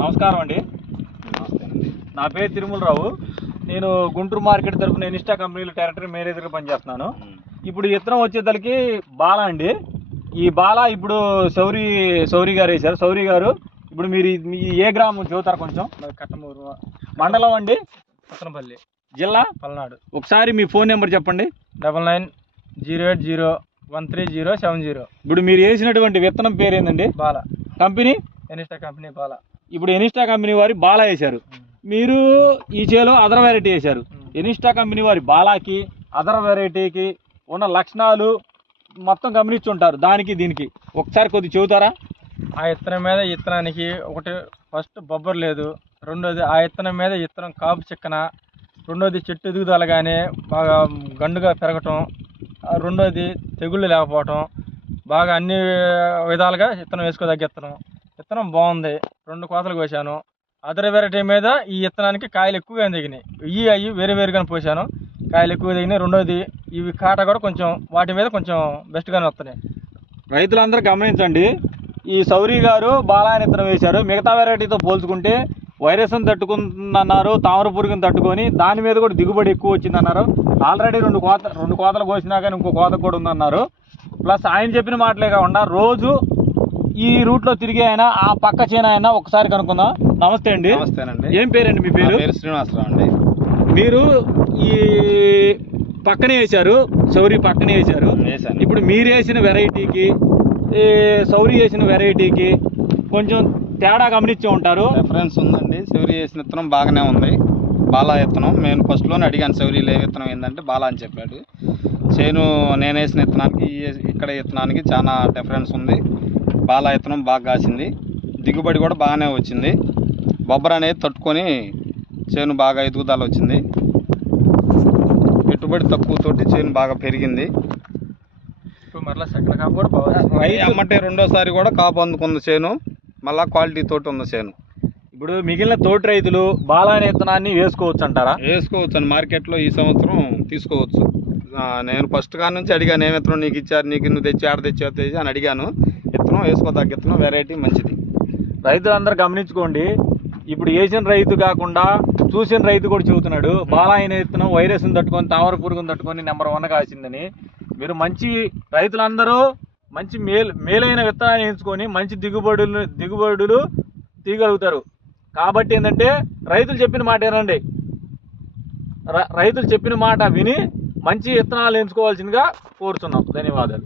నమస్కారం అండి. నమస్తే అండి. నా పేరు తిరుమలరావు. నేను గుంటూరు మార్కెట్ తరఫున ఇన్స్టా కంపెనీలో టెరిటరీ మేనేజర్గా పనిచేస్తున్నాను. ఇప్పుడు విత్తనం వచ్చేసరికి బాలా అండి. ఈ బాలా ఇప్పుడు సౌరి గారు వేశారు. సౌరి గారు ఇప్పుడు మీరు ఏ గ్రామం చెబుతారు కొంచెం? కట్టమూరు మండలం అండి, పక్కనపల్లి, జిల్లా పల్నాడు. ఒకసారి మీ ఫోన్ నెంబర్ చెప్పండి. 9908013070. ఇప్పుడు మీరు వేసినటువంటి విత్తనం పేరు ఏందండి? బాలా. కంపెనీ ఎనిస్టా కంపెనీ బాలా. ఇప్పుడు ఎనిస్టా కంపెనీ వారి బాలా వేశారు. మీరు ఈ చేలో అదర్ వెరైటీ వేశారు. ఎనిస్టా కంపెనీ వారి బాలాకి అదర్ వెరైటీకి ఉన్న లక్షణాలు మొత్తం గమనించుంటారు. దానికి దీనికి ఒకసారి కొద్దిగా చెబుతారా? ఆ ఇత్తనం మీద ఇత్తనానికి ఒకటి ఫస్ట్ బొబ్బర్ లేదు, రెండోది ఆ ఇత్తనం మీద ఇత్తనం కాపు చిక్కన, రెండోది చెట్టు ఎదుగుదల కానీ బాగా గండుగా పెరగటం, రెండోది తెగుళ్ళు లేకపోవటం, బాగా అన్ని విధాలుగా ఇత్తనం వేసుకోదగ్గ ఇత్తనం బాగుంది. 2 కోతలు కోసాను. అదర్ వెరైటీ మీద ఈ ఇత్తనానికి కాయలు ఎక్కువగా దిగినాయి. అవి వేరే వేరుగానే పోసాను, కాయలు ఎక్కువ దిగినాయి. రెండోది ఇవి కాట కూడా కొంచెం వాటి మీద కొంచెం బెస్ట్గానే వస్తున్నాయి. రైతులందరూ గమనించండి, ఈ సౌరి గారు బాలా అని ఇత్తనం వేశారు. మిగతా వెరైటీతో పోల్చుకుంటే వైరస్ని తట్టుకుందన్నారు, తామర పురుగుని తట్టుకొని దాని మీద కూడా దిగుబడి ఎక్కువ వచ్చిందన్నారు. ఆల్రెడీ 2 కోతలు కోసినా కానీ ఇంకో కోత కూడా ఉందన్నారు. ప్లస్ ఆయన చెప్పిన మాటలే కాకుండా రోజు ఈ రూట్లో తిరిగి అయినా ఆ పక్క చేను అయినా ఒకసారి కనుక్కుందాం. నమస్తే అండి. నమస్తేనండి. ఏం పేరండి మీ పేరు? శ్రీనివాసరావు అండి. మీరు ఈ పక్కనే వేశారు, సౌరి పక్కనే వేశారు. ఇప్పుడు మీరు వేసిన వెరైటీకి సౌరి వేసిన వెరైటీకి కొంచెం తేడా గమనించి ఉంటారు. డిఫరెన్స్ ఉందండి. సౌరి వేసిన విత్తనం బాగానే ఉంది. బాలా విత్తనం నేను ఫస్ట్లోనే అడిగాను, సౌరిలో విత్తనం ఏంటంటే బాలా అని చెప్పాడు. చేను నేను వేసిన విత్తనానికి ఇక్కడ విత్తనానికి చాలా డిఫరెన్స్ ఉంది. బాలా విత్తనం బాగా కాసింది, దిగుబడి కూడా బాగానే వచ్చింది. బొబ్బర అనేది తట్టుకొని చేను బాగా ఎదుగుదల వచ్చింది. పెట్టుబడి తక్కువతోటి చేను బాగా పెరిగింది. ఇప్పుడు మళ్ళీ సెకండ్ కాపు కూడా అమ్మటే రెండోసారి కూడా కాపు అందుకుంది చేను. మళ్ళీ క్వాలిటీ తోటి ఉంది చేను. ఇప్పుడు మిగిలిన తోటి రైతులు బాలా అనే విత్తనాన్ని వేసుకోవచ్చు అంటారా? వేసుకోవచ్చు అని మార్కెట్లో ఈ సంవత్సరం తీసుకోవచ్చు. నేను ఫస్ట్ కాడ నుంచి అడిగాను, ఏ విత్తనం నీకు ఇచ్చారు, నీకు నువ్వు తెచ్చి ఆడ తెచ్చి అని అడిగాను. విత్తనం వేసుకోదగ్గ విత్తనం, వెరైటీ మంచిది. రైతులందరూ గమనించుకోండి. ఇప్పుడు వేసిన రైతు కాకుండా చూసిన రైతు కూడా చెబుతున్నాడు, బాలా అయిన విత్తనం వైరస్ని తట్టుకొని తామర పురుగుని తట్టుకొని నెంబర్ 1 కాసిందని. మీరు మంచి రైతులందరూ మంచి మేలైన విత్తనాన్ని ఎంచుకొని మంచి దిగుబడులు తీయగలుగుతారు. కాబట్టి ఏంటంటే రైతులు చెప్పిన మాట ఏనండి, రైతులు చెప్పిన మాట విని మంచి విత్తనాలు ఎంచుకోవాల్సిందిగా కోరుతున్నాం. ధన్యవాదాలు.